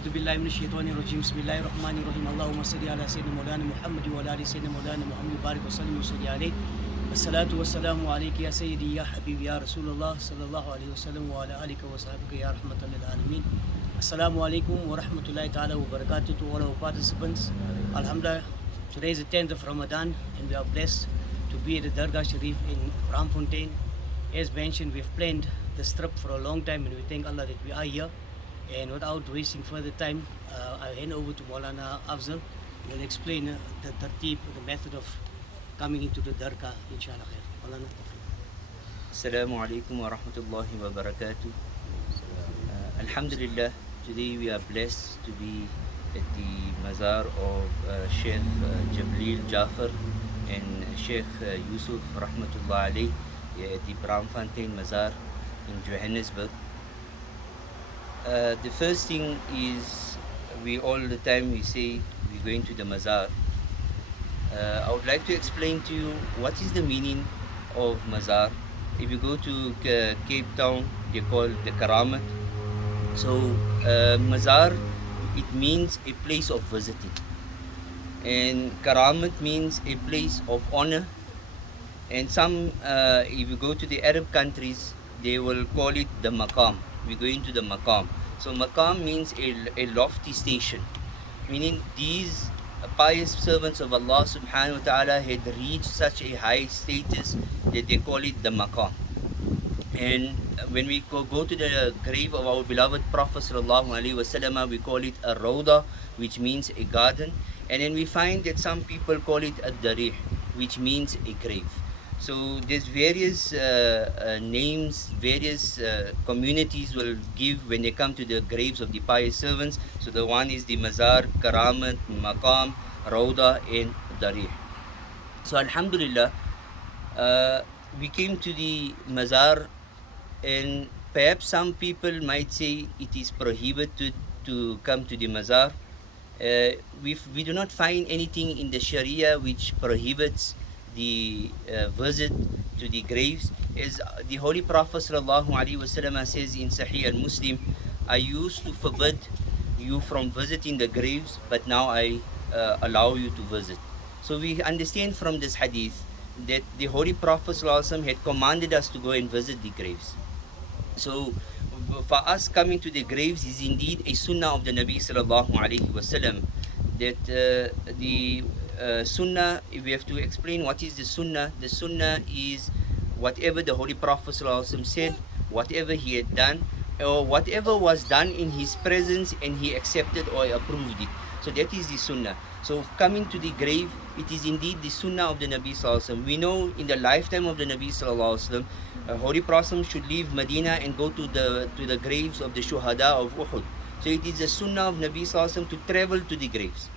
أعوذ بالله من الشيطان الرجيم بسم الله الرحمن الرحيم اللهم صل على سيدنا مولانا محمد وعلى آل سيدنا مولانا محمد وبارك وسلم وصلي عليه الصلاة والسلام عليك يا سيدي يا حبيبي يا رسول الله صلى الله عليه وسلم وعلى آلك وصحبك يا رحمة للعالمين. Assalamu alaikum wa rahmatullahi ta'ala wa barakatuh to all our participants. Alhamdulillah, today is the 10th of Ramadan and we are blessed to be at the Dargah Sharif in BRAAMFONTEIN. As mentioned, we have planned this trip for a long time and we thank Allah that we are here. And without wasting further time, I hand over to Maulana Afzal. He will explain the tartib, the method of coming into the Dargah, inshallah khair. Maulana. Assalamu alaikum wa rahmatullahi wa barakatuh. Alhamdulillah, today we are blessed to be at the Mazar of Sheikh Jablil Jafar and Sheikh Yusuf Rahmatullah alayh at the BRAAMFONTEIN Mazar in Johannesburg. The first thing is, we all the time we say we're going to the Mazar. I would like to explain to you what is the meaning of Mazar. If you go to Cape Town, they call the Karamat. So Mazar, it means a place of visiting, and Karamat means a place of honor. And some, if you go to the Arab countries, they will call it the Maqam. We're going to the Maqam. So Maqam means a lofty station, meaning these pious servants of Allah subhanahu wa ta'ala had reached such a high status that they call it the Maqam. And when we go to the grave of our beloved Prophet sallallahu alaihi wasallam, we call it a Rawda, which means a garden. And then we find that some people call it a Darih, which means a grave. So there's various names, various communities will give when they come to the graves of the pious servants. So the one is the Mazar, Karamat, Maqam, Rawda and Darih. So Alhamdulillah, we came to the Mazar, and perhaps some people might say it is prohibited to come to the Mazar. We do not find anything in the Sharia which prohibits the visit to the graves. As the Holy Prophet ﷺ says in Sahih al-Muslim, I used to forbid you from visiting the graves, but now I allow you to visit. So we understand from this hadith that the Holy Prophet ﷺ had commanded us to go and visit the graves. So for us, coming to the graves is indeed a sunnah of the Nabi sallallahu alaihi wasallam. That the sunnah, if we have to explain what is the sunnah is whatever the Holy Prophet ﷺ said, whatever he had done, or whatever was done in his presence and he accepted or approved it. So that is the sunnah. So coming to the grave, it is indeed the sunnah of the Nabi sallallahu alaihi wasallam. We know in the lifetime of the Nabi sallallahu alaihi wasallam, Holy Prophet should leave Medina and go to the graves of the Shuhada of Uhud. So it is a sunnah of Nabi sallallahu alaihi wasallam to travel to the graves.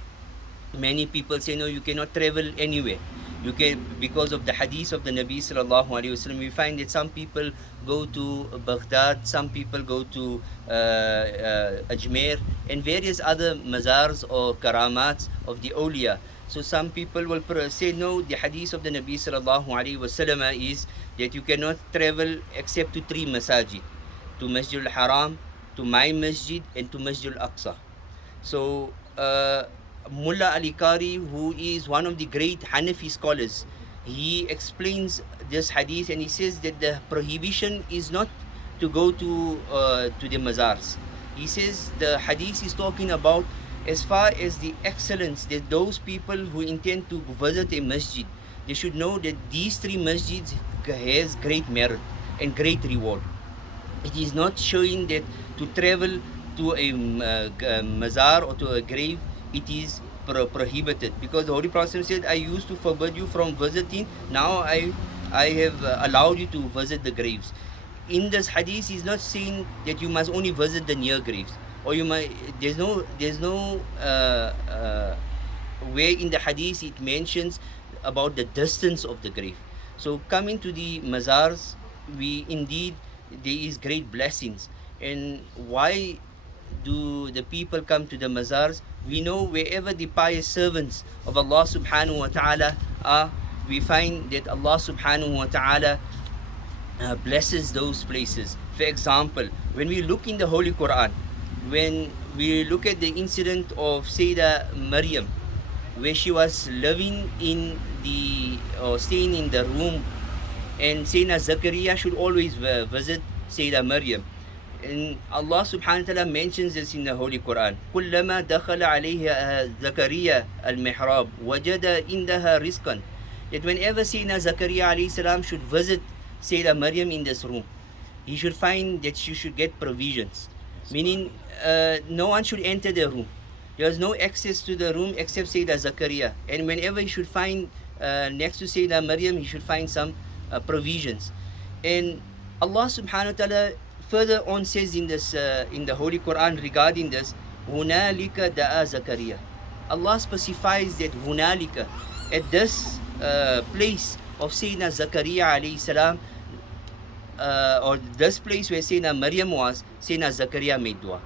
Many people say no, you cannot travel anywhere. You can, because of the hadith of the Nabi sallallahu alaihi wasallam. We find that some people go to Baghdad, some people go to Ajmer and various other mazars or karamats of the awliya. So some people will say no, the hadith of the Nabi sallallahu alaihi wasallam is that you cannot travel except to three masajid, to Masjid al-Haram, to my masjid and to Masjid al-Aqsa. So Mullah Ali Qari, who is one of the great Hanafi scholars, he explains this hadith and he says that the prohibition is not to go to the mazars. He says the hadith is talking about as far as the excellence, that those people who intend to visit a masjid, they should know that these three masjids has great merit and great reward. It is not showing that to travel to a mazar or to a grave, it is prohibited, because the Holy Prophet said, I used to forbid you from visiting, now I have allowed you to visit the graves. In this hadith, he's not saying that you must only visit the near graves, or you might, there's no where in the hadith it mentions about the distance of the grave. So coming to the mazars, we indeed, there is great blessings. And why do the people come to the mazars? We know wherever the pious servants of Allah subhanahu wa ta'ala are, we find that Allah subhanahu wa ta'ala blesses those places. For example, when we look in the Holy Quran, when we look at the incident of Sayyidah Maryam, where she was living in the or staying in the room, and Sayyidina Zakaria should always visit Sayyidah Maryam. And Allah subhanahu wa ta'ala mentions this in the Holy Quran. كُلَّمَا دَخَلَ عَلَيْهَا زَكَرِيَّا الْمِحْرَابِ وَجَدَ إِنْدَهَا رِزْقًا. That whenever Sayyidina Zakaria alayhi salam should visit Sayyidah Maryam in this room, he should find that she should get provisions. Meaning, no one should enter the room. There was no access to the room except Sayyidah Zakaria. And whenever he should find next to Sayyidah Maryam, he should find some provisions. And Allah subhanahu wa ta'ala further on says in this in the Holy Quran regarding this, هُنَالِكَ دَعَا زَكَرِيَّا. Allah specifies that هُنَالِكَ, at this place of Sayyidina Zakaria alayhi salam, or this place where Sayyidina Maryam was, Sayyidina Zakaria made dua.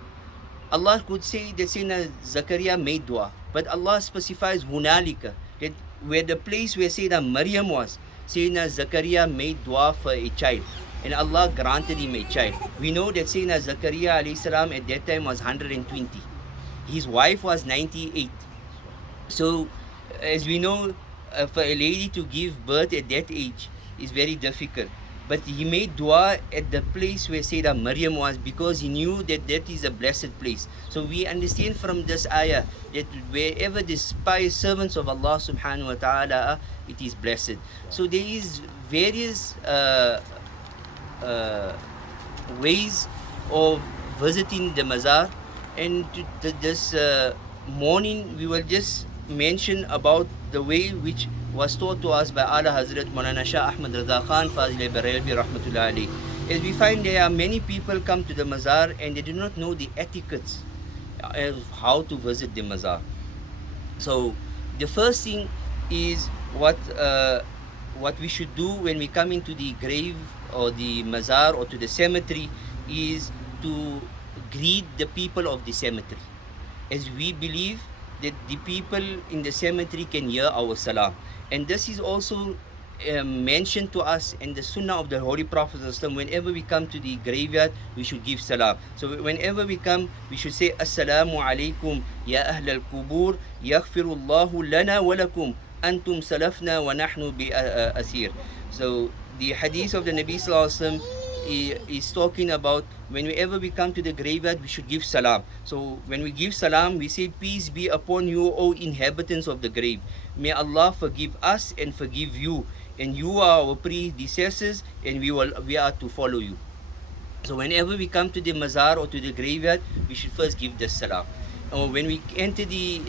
Allah could say that Sayyidina Zakaria made dua, but Allah specifies hunalika, that where the place where Sayyidina Maryam was, Sayyidina Zakaria made dua for a child, and Allah granted him a child. We know that Sayyidina Zakaria alayhi salam at that time was 120. His wife was 98. So, as we know, for a lady to give birth at that age is very difficult. But he made dua at the place where Sayyidah Maryam was, because he knew that that is a blessed place. So we understand from this ayah that wherever the pious servants of Allah subhanahu wa ta'ala are, it is blessed. So there is various ways of visiting the mazar, and this morning we will just mention about the way which was taught to us by Ala Hazrat Maulana Shah Ahmad Raza Khan Fazil Barelvi Rahmatullah Ali. As we find, there are many people come to the mazar and they do not know the etiquettes of how to visit the mazar. So the first thing is what we should do when we come into the grave or the mazar or to the cemetery is to greet the people of the cemetery, as we believe that the people in the cemetery can hear our salam. And this is also mentioned to us in the sunnah of the Holy Prophet. Whenever we come to the graveyard, we should give salam. So whenever we come, we should say Assalamu alaikum ya ahl al-kubur, yaghfirullahu lana wa lakum, antum salafna wa nahnu bi asir. So the hadith of the Nabi Sallallahu Alaihi Wasallam is talking about whenever we come to the graveyard, we should give salam. So when we give salam, we say, peace be upon you, O inhabitants of the grave. May Allah forgive us and forgive you. And you are our predecessors, and we are to follow you. So whenever we come to the mazar or to the graveyard, we should first give the salam. Or when we enter the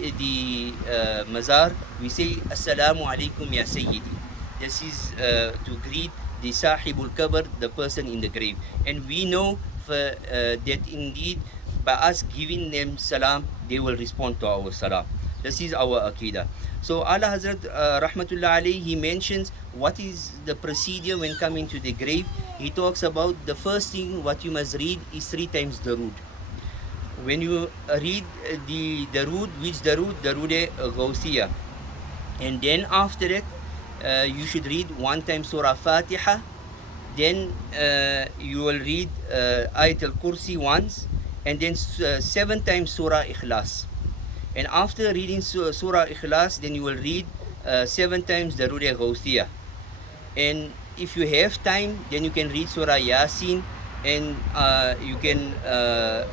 mazar, we say, Assalamu alaikum ya Sayyidi. This is to greet the sahibul qabr, the person in the grave. And we know that indeed by us giving them salam, they will respond to our salam. This is our aqidah. So Ala Hazrat Rahmatullah alayhi, he mentions what is the procedure when coming to the grave. He talks about the first thing what you must read is 3 times Darood. When you read the Darood, which Darood? Darood Gawthiyah. And then after it, you should read 1 time Surah Fatiha. Then you will read Ayat al-Kursi once, and then 7 times Surah Ikhlas. And after reading Surah Ikhlas, then you will read 7 times Darood Gawthiyah. And if you have time, then you can read Surah Yasin, and you can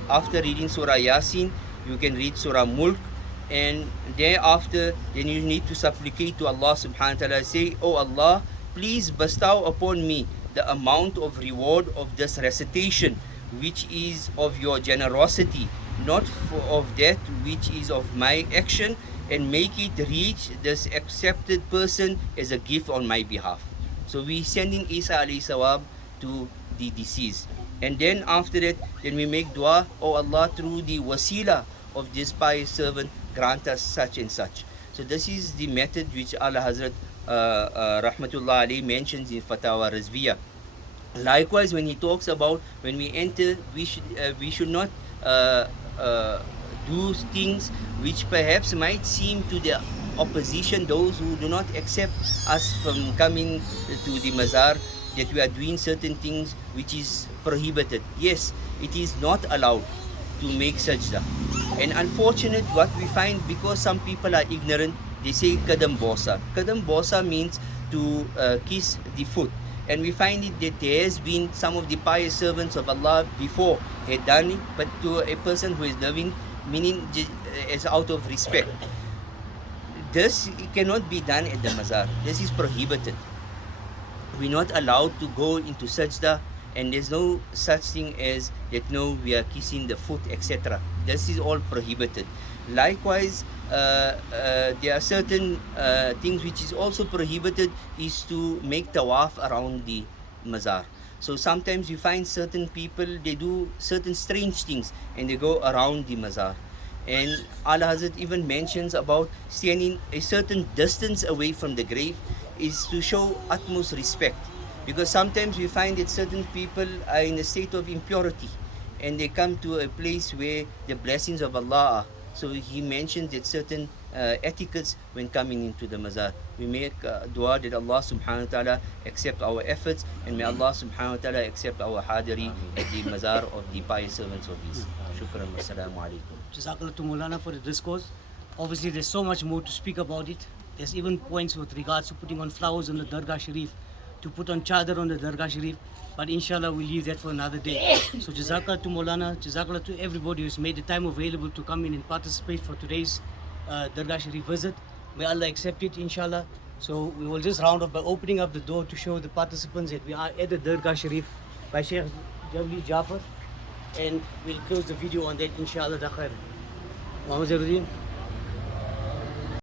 after reading Surah Yasin, you can read Surah Mulk. And thereafter, then you need to supplicate to Allah subhanahu wa ta'ala, say, Oh Allah, please bestow upon me the amount of reward of this recitation, which is of your generosity, not of that which is of my action, and make it reach this accepted person as a gift on my behalf. So we sending Isa alayhi sawab to the deceased. And then after that, then we make dua, Oh Allah, through the wasila of this pious servant, grant us such and such. So this is the method which Ala Hazrat Rahmatullah Ali mentions in Fatawa Rizviyah. Likewise, when he talks about when we enter, we should not do things which perhaps might seem to the opposition, those who do not accept us from coming to the mazar, that we are doing certain things which is prohibited. Yes, it is not allowed to make sajda. And unfortunate what we find, because some people are ignorant, they say kadam bosa. Kadam bosa means to kiss the foot. And we find it that there has been some of the pious servants of Allah before had done it, but to a person who is loving, meaning as out of respect. This cannot be done at the mazar. This is prohibited. We're not allowed to go into sajda, and there's no such thing as that no, we are kissing the foot, etc. This is all prohibited. Likewise, there are certain things which is also prohibited, is to make tawaf around the mazar. So sometimes you find certain people, they do certain strange things and they go around the mazar. And Allah Hazrat even mentions about standing a certain distance away from the grave is to show utmost respect. Because sometimes we find that certain people are in a state of impurity and they come to a place where the blessings of Allah are. So he mentions that certain etiquettes when coming into the mazar. We make dua that Allah subhanahu wa ta'ala accept our efforts, and may Allah subhanahu wa ta'ala accept our hadiri at the mazar of the pious servants of His. Shukran wa salamu alaikum. Jazakallah to Maulana for the discourse. Obviously there's so much more to speak about it. There's even points with regards to putting on flowers on the Dargah Sharif, to put on chadar on the Dargah Sharif, but inshallah we'll leave that for another day. So Jazakallah to Maulana, Jazakallah to everybody who's made the time available to come in and participate for today's Dargah Sharif visit. May Allah accept it, inshallah. So we will just round up by opening up the door to show the participants that we are at the Dargah Sharif by Sheikh Javli Jafar, and we'll close the video on that, inshallah. Muhammad Zaruddin.